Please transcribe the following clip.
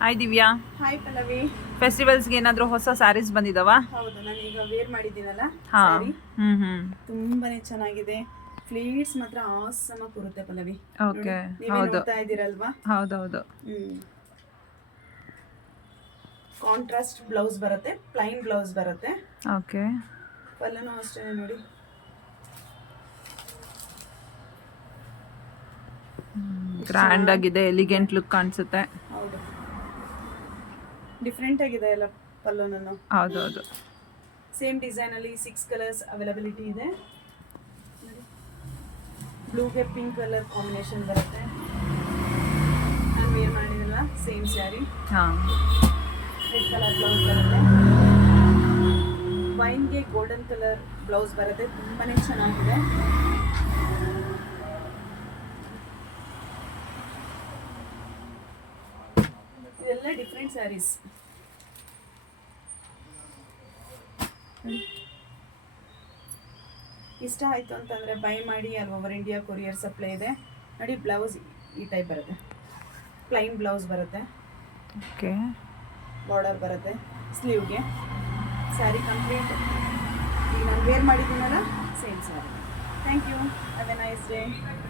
Hi Divya. Hi Pallavi. ಫೆಸ್ಟಿವಲ್ಸ್ಗೆ ಏನಾದರೂ ಹೊಸ ಸ್ಯಾರೀಸ್ ಬಂದಿದಾವ? ಹೌದು, ನಾನು ಈಗ ವೇರ್ ಮಾಡಿದ್ದೀನಲ್ಲ ಹಾಂ. ಸ್ಯಾರಿ, ಹ್ಞೂ ತುಂಬಾನೇ ಚೆನ್ನಾಗಿದೆ. ಫ್ಲೀಟ್ಸ್ ಮಾತ್ರ ಆಸಮ ಕೂರುತ್ತೆ ಪಲ್ಲವಿ. ಓಕೆ. ನೀವೇ ಹೌದು ನೋಡ್ತಾ ಇದ್ದೀರಲ್ವಾ? ಹೌದೌದು. ಕಾಂಟ್ರಾಸ್ಟ್ ಬ್ಲೌಸ್ ಬರುತ್ತೆ, ಪ್ಲೈನ್ ಬ್ಲೌಸ್ ಬರುತ್ತೆ. ಓಕೆ. ಪಲ್ಲನು ಅಷ್ಟೇ ನೋಡಿ. ಗ್ರ್ಯಾಂಡ್ ಆಗಿದೆ, ಎಲಿಗೆಂಟ್ ಲುಕ್ ಕಾಣಿಸುತ್ತೆ. ಹೌದು, ಡಿಫ್ರೆಂಟ್ ಆಗಿದೆ ಎಲ್ಲ ಪಲ್ಲುನನ್ನು. ಹೌದೌದು. ಸೇಮ್ ಡಿಸೈನ್ ಅಲ್ಲಿ 6 ಕಲರ್ಸ್ ಅವೈಲಬಿಲಿಟಿ ಇದೆ. ಬ್ಲೂಗೆ ಪಿಂಕ್ ಕಲರ್ ಕಾಂಬಿನೇಷನ್ ಬರುತ್ತೆ. ನಾನು ವೇರ್ ಮಾಡಿದಲ್ಲ ಸೇಮ್ ಸ್ಯಾರಿ. ಹಾಂ. ರೆಡ್ ಕಲರ್ ಬ್ಲೌಸ್ ಬರುತ್ತೆ. ವೈನ್ಗೆ ಗೋಲ್ಡನ್ ಕಲರ್ ಬ್ಲೌಸ್ ಬರುತ್ತೆ, ತುಂಬಾನೇ ಚೆನ್ನಾಗಿದೆ. ಇದೆಲ್ಲ ಡಿಫ್ರೆಂಟ್ ಸ್ಯಾರೀಸ್. ಇಷ್ಟ ಆಯಿತು ಅಂತಂದರೆ ಬೈ ಮಾಡಿ. ಅಲ್ಲಿ ಓವರ್ ಇಂಡಿಯಾ ಕೊರಿಯರ್ ಸಪ್ಲೈ ಇದೆ ನೋಡಿ. ಬ್ಲೌಸ್ ಈ ಟೈಪ್ ಬರುತ್ತೆ, ಪ್ಲೈನ್ ಬ್ಲೌಸ್ ಬರುತ್ತೆ. ಓಕೆ. ಬಾರ್ಡರ್ ಬರುತ್ತೆ ಸ್ಲೀವ್ಗೆ. ಸ್ಯಾರಿ ಕಂಪ್ಲೀಟ್ ಈಗ ನಾನು ವೇರ್ ಮಾಡಿದ್ದೀನಲ್ಲ same sari. Thank you. Have a nice day.